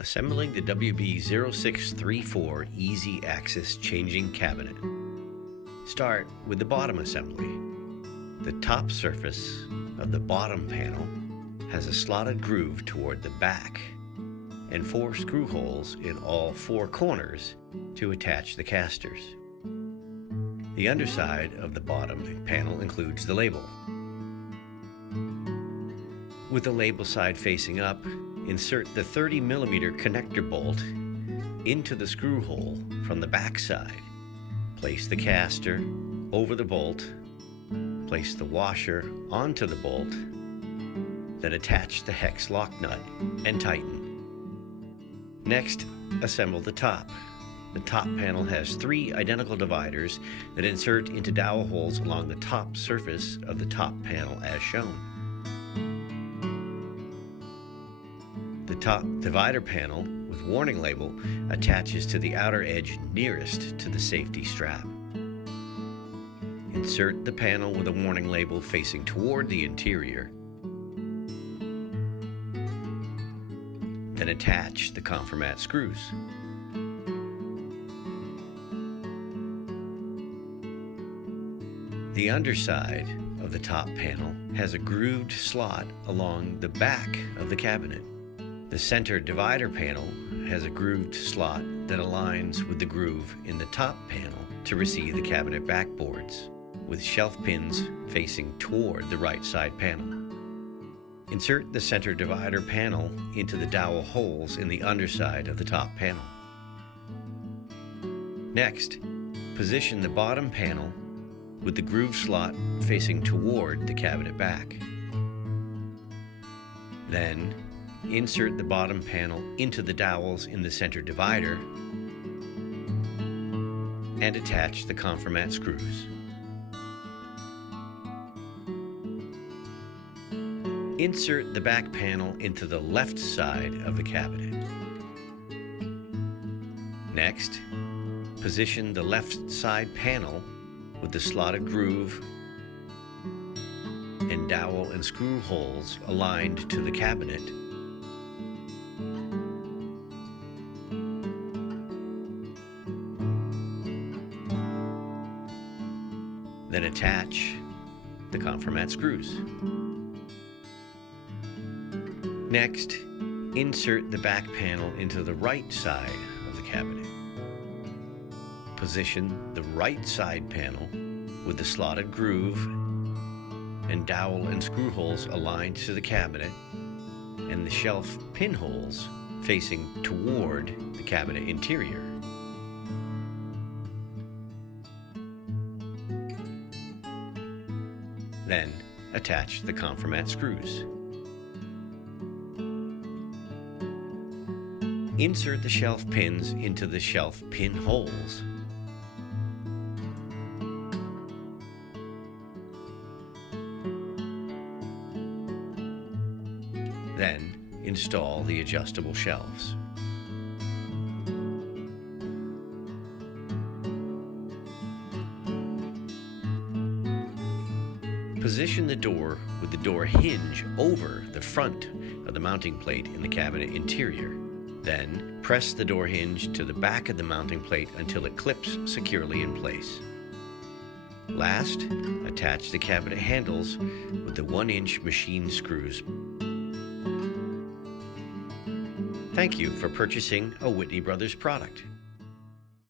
Assembling the WB0634 Easy Access Changing Cabinet. Start with the bottom assembly. The top surface of the bottom panel has a slotted groove toward the back and 4 screw holes in all 4 corners to attach the casters. The underside of the bottom panel includes the label. With the label side facing up, insert the 30mm connector bolt into the screw hole from the back side. Place the caster over the bolt, place the washer onto the bolt, then attach the hex lock nut and tighten. Next, assemble the top. The top panel has 3 identical dividers that insert into dowel holes along the top surface of the top panel as shown. The top divider panel with warning label attaches to the outer edge nearest to the safety strap. Insert the panel with a warning label facing toward the interior. Then attach the conformat screws. The underside of the top panel has a grooved slot along the back of the cabinet. The center divider panel has a grooved slot that aligns with the groove in the top panel to receive the cabinet backboards, with shelf pins facing toward the right side panel. Insert the center divider panel into the dowel holes in the underside of the top panel. Next, position the bottom panel with the groove slot facing toward the cabinet back. Then, insert the bottom panel into the dowels in the center divider and attach the conformat screws. Insert the back panel into the left side of the cabinet. Next, position the left side panel with the slotted groove and dowel and screw holes aligned to the cabinet. Then attach the conformat screws. Next, insert the back panel into the right side of the cabinet. Position the right side panel with the slotted groove and dowel and screw holes aligned to the cabinet and the shelf pinholes facing toward the cabinet interior. Then, attach the conformat screws. Insert the shelf pins into the shelf pin holes. Then, install the adjustable shelves. Position the door with the door hinge over the front of the mounting plate in the cabinet interior. Then, press the door hinge to the back of the mounting plate until it clips securely in place. Last, attach the cabinet handles with the 1-inch machine screws. Thank you for purchasing a Whitney Brothers product.